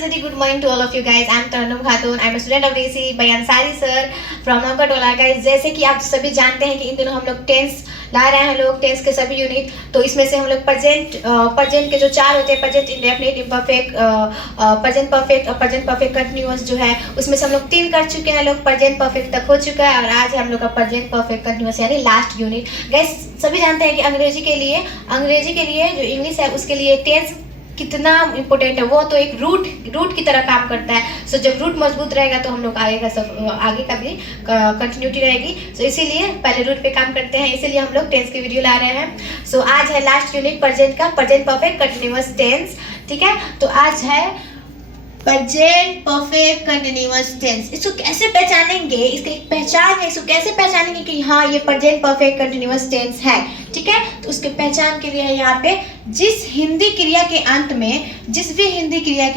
very good morning to all of you guys. I'm Tarannum Khatun. I'm a student of DC by Ansari sir from Naukatola guys. जैसे कि आप सभी जानते हैं कि इन दिनों हम लोग टेंस ला रहे हैं लोग टेंस के सभी यूनिट। तो इसमें से हम लोग प्रेजेंट के जो चार होते हैं present indefinite imperfect present perfect और प्रेजेंट परफेक्ट कंटिन्यूअस जो है उसमें से हम लोग 3 कर चुके हैं लोग। प्रेजेंट परफेक्ट तक हो चुका है और आज है हम लोग का प्रेजेंट परफेक्ट कंटिन्यूअस यानी लास्ट यूनिट। गैस सभी जानते हैं कि अंग्रेजी के लिए जो इंग्लिश है उसके लिए टेंस कितना इम्पोर्टेंट है। वो तो एक रूट की तरह काम करता है। सो जब रूट मजबूत रहेगा तो हम लोग आगे का भी कंटिन्यूटी रहेगी। सो इसीलिए पहले रूट पे काम करते हैं, इसीलिए हम लोग टेंस की वीडियो ला रहे हैं। सो आज है लास्ट यूनिट प्रेजेंट का, प्रेजेंट परफेक्ट कंटिन्यूअस टेंस। ठीक है, तो आज है प्रेजेंट परफेक्ट कंटिन्यूअस टेंस। इसको कैसे पहचानेंगे, इसकी एक पहचान है। इसको कैसे पहचानेंगे कि हाँ ये प्रेजेंट परफेक्ट कंटिन्यूअस टेंस है। ठीक है, तो उसके पहचान के लिए यहाँ पे जिस भी हिंदी क्रिया के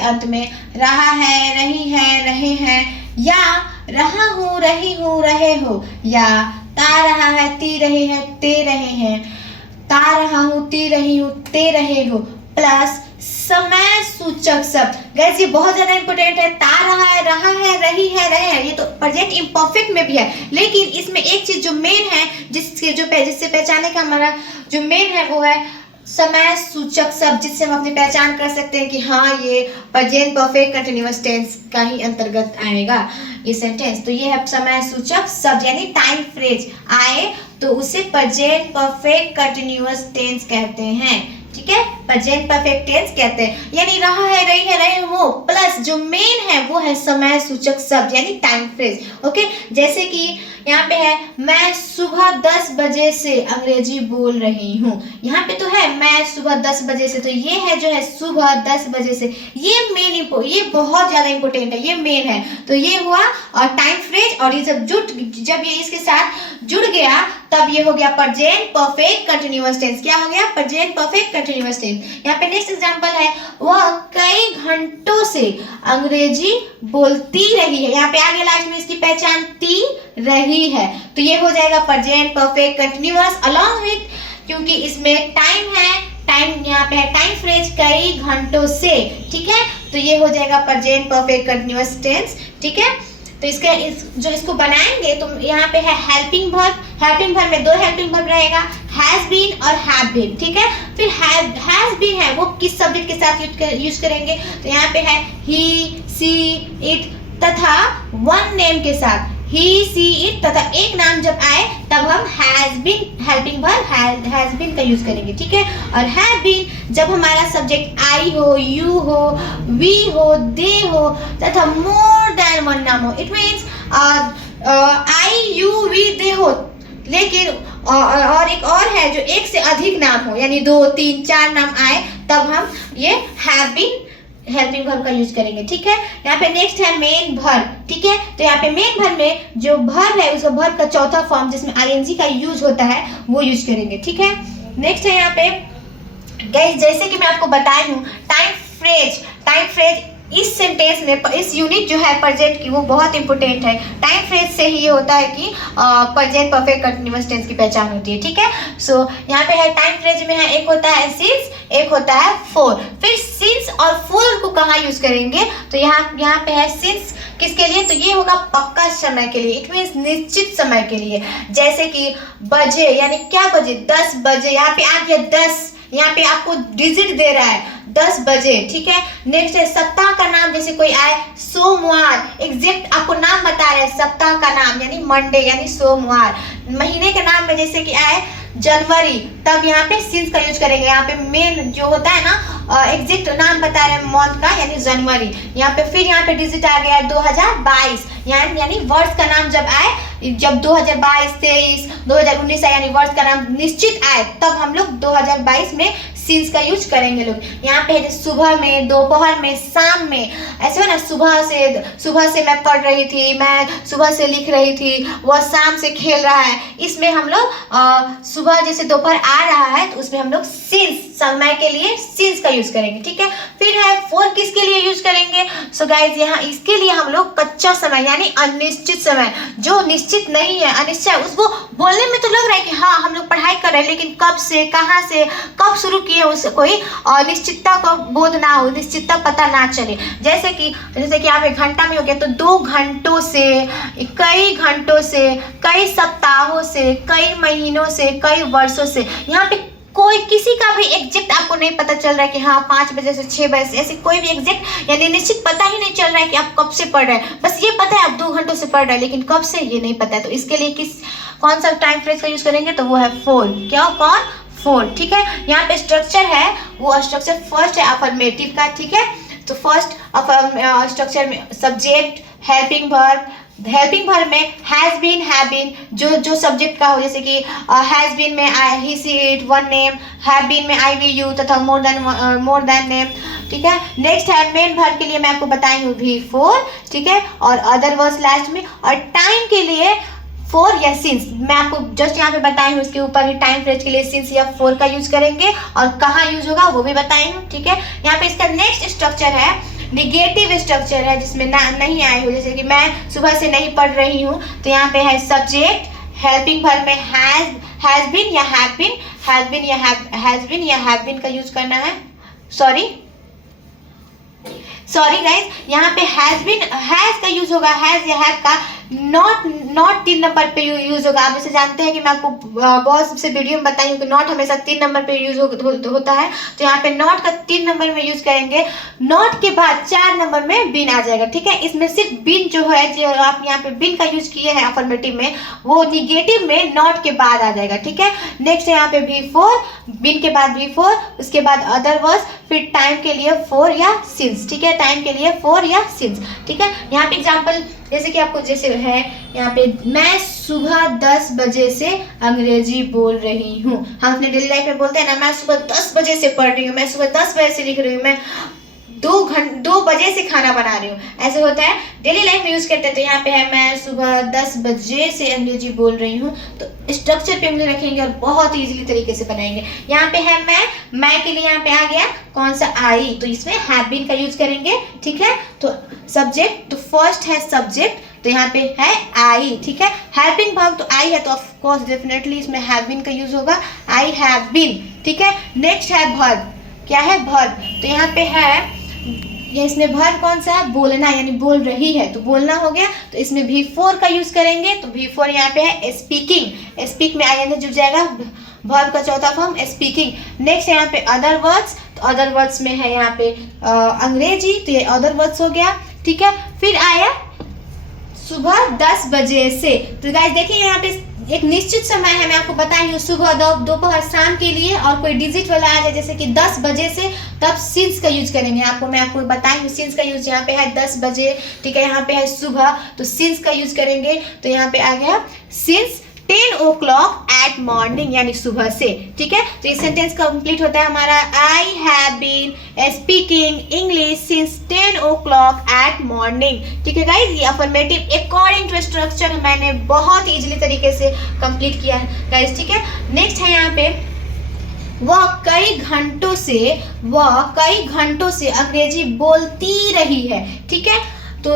अंत में रहा है, रही है, रहे हैं या रहा हूँ, रही हूँ, रहे हो या ता रहा है, ती रहे हैं, ते रहे हैं, ता रहा हूँ, ती रही हूँ, ते रहे हो प्लस समय सूचक शब्द। गैस ये बहुत ज्यादा इंपॉर्टेंट है। ता रहा है, रही है, रहे हैं, ये तो प्रेजेंट इम्परफेक्ट में भी है। लेकिन इसमें एक चीज जो मेन है जिससे पहचाने का हमारा जो मेन है वो है समय सूचक शब्द, जिससे हम अपनी पहचान कर सकते हैं कि हाँ ये प्रेजेंट परफेक्ट कंटिन्यूअस टेंस का ही अंतर्गत आएगा ये सेंटेंस। तो ये है समय सूचक शब्द यानी टाइम फ्रेज आए तो उसे प्रेजेंट परफेक्ट कंटिन्यूअस टेंस कहते हैं। ठीक है, प्रेजेंट परफेक्ट टेंस कहते हैं। यानी रहा है, रही है, रहे हो प्लस जो मेन है वो है समय सूचक शब्द यानी टाइम फ्रेज। ओके, जैसे कि यहाँ पे है मैं सुबह 10 बजे से अंग्रेजी बोल रही हूँ। यहाँ पे तो है मैं सुबह 10 बजे से, तो ये है जो है सुबह 10 बजे से। ये बहुत ज्यादा इंपॉर्टेंट है, ये मेन है। तो ये हुआ और टाइम फ्रेज और ये जब ये इसके साथ जुड़ गया तब ये हो गया प्रेजेंट परफेक्ट कंटिन्यूअस टेंस। क्या हो गया? Present perfect continuous tense. यहाँ पे नेक्स्ट एग्जांपल है वह कई घंटों से अंग्रेजी बोलती रही है। यहाँ पे आगे लास्ट में इसकी पहचान ती रही है, तो ये हो जाएगा present perfect continuous along with, क्योंकि इसमें टाइम है, टाइम यहाँ पे है टाइम फ्रेज कई घंटों से। ठीक है, तो ये हो जाएगा प्रेजेंट परफेक्ट कंटिन्यूअस टेंस। ठीक है, तो इसको बनाएंगे तो यहाँ पे है हेल्पिंग वर्ब। हेल्पिंग वर्ब में 2 हेल्पिंग वर्ब रहेगा, हैज बीन और हैव बीन। ठीक है, फिर हैज बीन है वो किस सब्जेक्ट के साथ यूज करेंगे, तो यहाँ पे है ही, सी, इट तथा वन नेम के साथ ही, सी, इट तथा एक नाम जब आए तब हम has been helping verb has been का यूज करेंगे। ठीक है, और हैव बीन जब हमारा सब्जेक्ट आई हो, यू हो, वी हो, दे हो तथा मोर देन वन नाम हो। It means I, you, we, they हो, लेकिन और एक और है जो एक से अधिक नाम हो यानी 2, 3, 4 नाम आए तब हम ये हैव बीन हेल्पिंग वर्ब का यूज करेंगे। ठीक है, यहाँ पे नेक्स्ट है मेन वर्ब। ठीक है, तो यहाँ पे मेन वर्ब में जो वर्ब है उसका वर्ब का चौथा फॉर्म जिसमें आईएनजी का यूज होता है वो यूज करेंगे। ठीक है, नेक्स्ट है यहाँ पे गाइस जैसे कि मैं आपको बताई हूँ टाइम फ्रेज इस सेंटेंस में इस यूनिट जो है प्रेजेंट की वो बहुत इंपॉर्टेंट है। टाइम फ्रेज से ही ये होता है कि प्रेजेंट परफेक्ट कंटिन्यूअस टेंस की पहचान होती है। ठीक है, सो यहाँ पे है टाइम फ्रेज में है एक होता है सिंस, एक होता है फॉर। फिर सिंस और फॉर को कहाँ यूज करेंगे, तो यहाँ पे है सिंस किसके लिए, तो ये होगा पक्का समय के लिए। इट मीन्स निश्चित समय के लिए। जैसे कि बजे यानी क्या बजे, 10 बजे। यहाँ पे आ गया 10, यहाँ पे आपको डिजिट दे रहा है 10 बजे। ठीक है, नेक्स्ट है सप्ताह का नाम, जैसे कोई आए सोमवार, एग्जैक्ट आपको नाम बता रहे हैं सप्ताह का नाम यानी मंडे यानी सोमवार। महीने के नाम में जैसे कि आए जनवरी तब यहाँ पे सिंस का यूज करेंगे। यहाँ पे मेन जो होता है ना एग्जैक्ट नाम बता रहे हैं मंथ का यानी जनवरी। यहाँ पे फिर यहाँ पे डिजिट आ गया 2022 यानी वर्ष का नाम जब आए, जब 2022, 23, 2019 यानी वर्ष का नाम निश्चित आए तब हम लोग 2022 में सिंस का यूज करेंगे लोग। यहाँ पे सुबह में, दोपहर में, शाम में, ऐसे हो ना सुबह से मैं पढ़ रही थी, मैं सुबह से लिख रही थी, वह शाम से खेल रहा है। इसमें हम लोग सुबह जैसे दोपहर आ रहा है तो उसमें हम लोग सिंस समय के लिए सिंस का यूज करेंगे, ठीक है। फिर है फॉर, किसके लिए यूज करेंगे? सो गाइज यहाँ इसके लिए हम लोग कच्चा समय यानी अनिश्चित समय, जो निश्चित नहीं है, अनिश्चय, उसको बोलने में तो लग रहा है कि हाँ हम लोग पढ़ाई कर रहे हैं, लेकिन कब से, कहाँ से, कब शुरू किए उससे कोई निश्चितता का बोध ना हो, निश्चितता पता ना चले। जैसे कि आप 1 घंटा में हो गया तो 2 घंटों से, कई घंटों से, कई सप्ताहों से, कई महीनों से, कई वर्षों से। यहाँ पे कोई किसी का भी एग्जैक्ट आपको नहीं पता चल रहा है कि हाँ 5 बजे से 6 बजे से, ऐसे कोई भी एग्जैक्ट यानी निश्चित पता ही नहीं चल रहा है कि आप कब से पढ़ रहे हैं। बस ये पता है आप 2 घंटों से पढ़ रहे हैं, लेकिन कब से ये नहीं पता है। तो इसके लिए कौन सा टाइम फ्रेज का यूज करेंगे? तो वो है फॉर। क्या? कौन? फॉर, ठीक है। यहाँ पे स्ट्रक्चर है, वो स्ट्रक्चर फर्स्ट है अफर्मेटिव का, ठीक है। तो फर्स्ट स्ट्रक्चर में subject, helping verb, helping verb में हैज बीन, हैव बीन, जो सब्जेक्ट का हो, जैसे कि हैज बीन में I, he, she, it, one name, have been में आई, वी, यू तथा मोर देन नेम, ठीक है। नेक्स्ट है मेन वर्ब के लिए मैं आपको बताई हूँ भी फॉर, ठीक है, और अदर वर्ब्स लास्ट में। और टाइम के लिए फॉर या सिंस, मैं आपको जस्ट यहाँ पे बताई हूँ, इसके ऊपर ही टाइम फ्रेज के लिए सिंस या फॉर का यूज करेंगे और कहाँ यूज होगा वो भी बताई हूँ, ठीक है। यहाँ पे इसका नेक्स्ट स्ट्रक्चर है निगेटिव स्ट्रक्चर है, जिसमें नहीं आए हो, जैसे कि मैं सुबह से नहीं पढ़ रही हूँ, तो यहाँ पे है सब्जेक्ट, हेल्पिंग वर्ब में हैज बीन या हैव बीन, हैज बीन या हैव बीन का यूज करना है। सॉरी गाइज, यहाँ पे हैज बीन, हैज का यूज होगा, हैज या हैव का नॉट 3 नंबर पे यूज होगा। आप जैसे जानते हैं कि मैं आपको बहुत से वीडियो में बताई हूँ कि नॉट हमेशा 3 नंबर पे यूज होता है, तो यहाँ पे नॉट का 3 नंबर में यूज करेंगे। नॉट के बाद 4 नंबर में बिन आ जाएगा, ठीक है। इसमें सिर्फ बिन जो है, जो आप यहाँ पे बिन का यूज किए हैं अफर्मेटिव में, वो निगेटिव में नॉट के बाद आ जाएगा, ठीक है। नेक्स्ट है यहाँ पे भी फॉर, बिन के बाद भी फॉर, उसके बाद अदर वर्ड्स, फिर टाइम के लिए फॉर या सिंस, ठीक है, टाइम के लिए फॉर या सिंस, ठीक है। यहाँ पे एग्जाम्पल जैसे कि आपको जैसे है यहाँ पे, मैं सुबह 10 बजे से अंग्रेजी बोल रही हूँ। हम अपने डेली लाइफ में बोलते हैं ना, मैं सुबह 10 बजे से पढ़ रही हूँ, मैं सुबह 10 बजे से लिख रही हूँ, मैं 2 बजे से खाना बना रही हूँ, ऐसे होता है, डेली लाइफ में यूज करते हैं। तो यहाँ पे है मैं सुबह 10 बजे से अंग्रेजी बोल रही हूँ, तो स्ट्रक्चर पे हम रखेंगे और बहुत इजीली तरीके से बनाएंगे। यहाँ पे है मैं के लिए यहाँ पे आ गया कौन सा? आई, तो इसमें हैव बीन का यूज करेंगे, ठीक है। तो सब्जेक्ट, तो फर्स्ट है सब्जेक्ट, तो यहाँ पे है आई, ठीक है। हेल्पिंग वर्ब तो आई है, तो ऑफ कोर्स डेफिनेटली इसमें हैव बीन का यूज होगा, आई हैव बीन, ठीक है। नेक्स्ट है वर्ब, क्या है? वर्ब, तो यहाँ पे है ये, इसमें वर्ब कौन सा है? बोलना, यानी बोल रही है, तो बोलना हो गया, तो इसमें भी फॉर का यूज करेंगे, तो भी फॉर यहाँ पे है स्पीकिंग, स्पीक में आई जुड़ जाएगा, वर्ब का चौथा फॉर्म स्पीकिंग। नेक्स्ट यहाँ पे अदर वर्ड्स, तो अदर वर्ड्स में है यहाँ पे अंग्रेजी, तो ये अदर वर्ड्स हो गया, ठीक है। फिर आया सुबह 10 बजे से, तो गाइस देखिए यहाँ पे एक निश्चित समय है, मैं आपको बताई हूँ, सुबह, दोपहर, शाम के लिए, और कोई डिजिट वाला आ जाए जैसे कि 10 बजे से, तब सिंस का यूज करेंगे। मैं आपको बताई हूँ सिंस का यूज, यहाँ पे है 10 बजे, ठीक है, यहाँ पे है सुबह, तो सिंस का यूज करेंगे, तो यहाँ पे आ गया सिंस 10 o'clock एट मॉर्निंग, यानी सुबह से, ठीक है। तो ये सेंटेंस कंप्लीट होता है हमारा, I have been speaking English since 10 o'clock at morning, ठीक है गाइज। ये अफर्मेटिव अकॉर्डिंग टू स्ट्रक्चर मैंने बहुत इजीली तरीके से कंप्लीट किया है गाइज, ठीक है। नेक्स्ट है यहाँ पे, वह कई घंटों से अंग्रेजी बोलती रही है, ठीक है। तो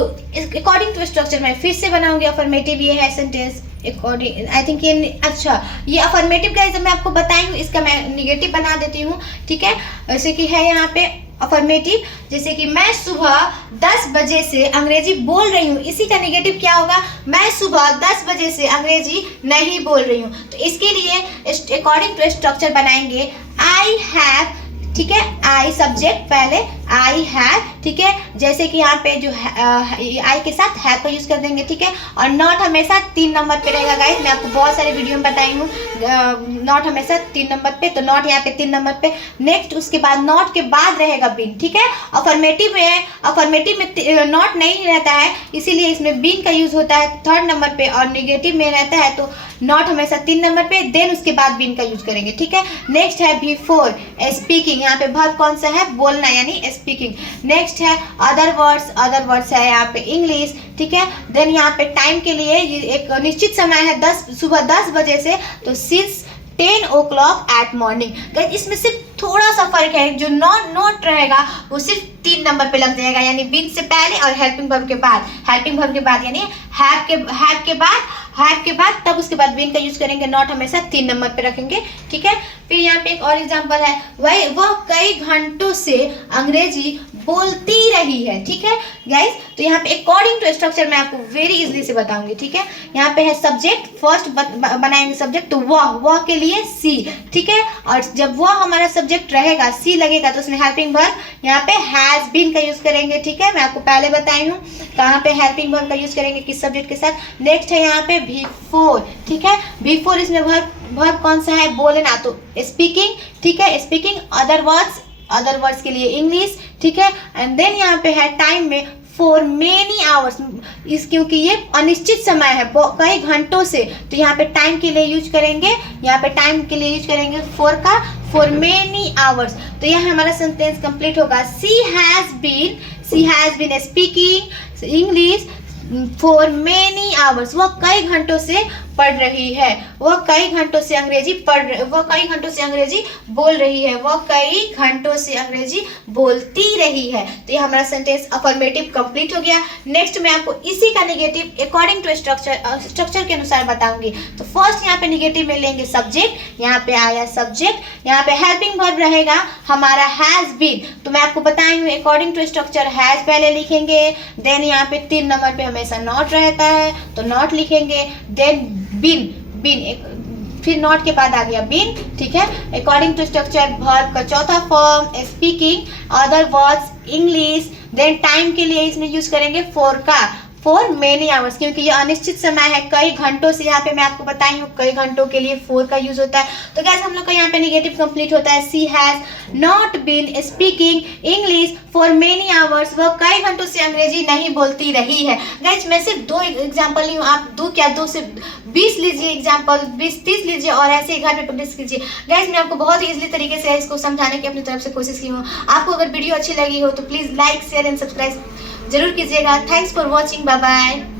अकॉर्डिंग टू स्ट्रक्चर मैं फिर से बनाऊंगी अफर्मेटिव, ये है सेंटेंस अकॉर्डिंग, आई थिंक ये अच्छा, ये अफर्मेटिव का जब मैं आपको बताई हूँ, इसका मैं निगेटिव बना देती हूँ, ठीक है। जैसे कि है यहाँ पे अफर्मेटिव, जैसे कि मैं सुबह 10 बजे से अंग्रेजी बोल रही हूँ, इसी का निगेटिव क्या होगा? मैं सुबह 10 बजे से अंग्रेजी नहीं बोल रही हूँ। तो इसके लिए अकॉर्डिंग टू स्ट्रक्चर बनाएंगे, आई हैव, ठीक है, आई सब्जेक्ट पहले, आई हैव, ठीक है। जैसे कि यहाँ पे जो आई के साथ हैव का यूज कर देंगे, ठीक है। और नॉट हमेशा 3 नंबर पे रहेगा गाइस, मैं आपको बहुत सारे वीडियो में बताई हूँ, नॉट हमेशा 3 नंबर पे, तो नॉट यहाँ पे 3 नंबर पे। नेक्स्ट उसके बाद नॉट के बाद रहेगा बिन, ठीक है। अफर्मेटिव में नॉट नहीं रहता है, इसीलिए इसमें बिन का यूज होता है 3rd नंबर पे, और निगेटिव में रहता है तो नॉट हमेशा 3 नंबर पे, देन उसके बाद बिन का यूज करेंगे, ठीक है। नेक्स्ट है बिफोर स्पीकिंग, यहाँ पे वर्ब कौन सा है? बोलना, यानी स्पीकिंग। नेक्स्ट है अदर वर्ड्स है यहाँ पे इंग्लिश, ठीक है। देन यहाँ पे टाइम के लिए एक निश्चित समय है सुबह 10 बजे से, तो सिंस 10 o'clock एट मॉर्निंग। इसमें सिर्फ थोड़ा सा फर्क है, जो नॉट रहेगा वो सिर्फ 3 नंबर पे लग जाएगा, यानी बीन से पहले और हेल्पिंग वर्ब के बाद। हेल्पिंग वर्ब के बाद यानी हैव के बाद तब उसके बाद बीन का यूज करेंगे। नॉट हमेशा 3 नंबर पे रखेंगे, ठीक है। फिर यहाँ पे एक और एग्जांपल है, वह कई घंटों से अंग्रेजी बोलती रही है, ठीक है गाइस। तो यहाँ पे अकॉर्डिंग टू स्ट्रक्चर मैं आपको वेरी इजीली से बताऊंगी, ठीक है। यहाँ पे है सब्जेक्ट, फर्स्ट बनाएंगे सब्जेक्ट, तो वह के लिए सी, ठीक है। और जब वह हमारा सब्जेक्ट रहेगा, सी लगेगा, तो उसमें हेल्पिंग वर्ब यहाँ पे हैज बीन का यूज करेंगे, ठीक है। मैं आपको पहले बताई हूँ कहाँ पे हेल्पिंग वर्ब का यूज करेंगे, किस सब्जेक्ट के साथ। नेक्स्ट है यहाँ पे बिफोर, ठीक है। बिफोर इसमें वर्ब कौन सा है, बोलना, तो स्पीकिंग, ठीक है। स्पीकिंग, अदर वर्ड्स के लिए इंग्लिश, ठीक है। एंड देन यहाँ पे है टाइम में फॉर मेनी आवर्स, इस क्योंकि ये अनिश्चित समय है, कई घंटों से, तो यहाँ पे टाइम के लिए यूज करेंगे, यहाँ पे टाइम के लिए यूज करेंगे फॉर मेनी आवर्स। तो यहाँ हमारा सेंटेंस कंप्लीट होगा, she has been speaking English for many hours, वह कई घंटों से पढ़ रही है, वह कई घंटों से अंग्रेजी बोल रही है, वह कई घंटों से अंग्रेजी बोलती रही है। तो ये हमारा सेंटेंस अफर्मेटिव कंप्लीट हो गया। नेक्स्ट मैं आपको इसी का नेगेटिव अकॉर्डिंग टू स्ट्रक्चर के अनुसार बताऊंगी। तो फर्स्ट यहाँ पे नेगेटिव में लेंगे सब्जेक्ट, यहाँ पे आया सब्जेक्ट, यहाँ पे हेल्पिंग वर्ब रहेगा हमारा हैज बीन। तो मैं आपको बताई हूँ अकॉर्डिंग टू स्ट्रक्चर हैज पहले लिखेंगे, देन यहाँ पे 3 नंबर पे हमेशा नॉट रहता है, तो नॉट लिखेंगे, देन बीन, फिर नॉट के बाद आ गया बीन, ठीक है। अकॉर्डिंग टू स्ट्रक्चर वर्ब का चौथा form speaking, other words English, then time के लिए इसमें यूज करेंगे फॉर मेनी आवर्स, क्योंकि ये अनिश्चित समय है, कई घंटों से, यहाँ पे मैं आपको बताई हूँ कई घंटों के लिए फॉर का यूज होता है। तो गाइस हम लोग का यहाँ पे नेगेटिव कंप्लीट होता है, she has not been speaking English for many hours, वह कई घंटों से अंग्रेजी नहीं बोलती रही है। गाइस मैं सिर्फ 2 एग्जाम्पल ली हूँ, आप 2 से 20 लीजिए एग्जाम्पल, 20-30 लीजिए और ऐसे ही घर पे प्रैक्टिस कीजिए। गाइस मैं आपको बहुत ही इजीली तरीके से इसको समझाने की अपनी तरफ से कोशिश की हूँ। आपको अगर वीडियो अच्छी लगी हो तो please like share and subscribe जरूर कीजिएगा। Thanks for watching, bye bye.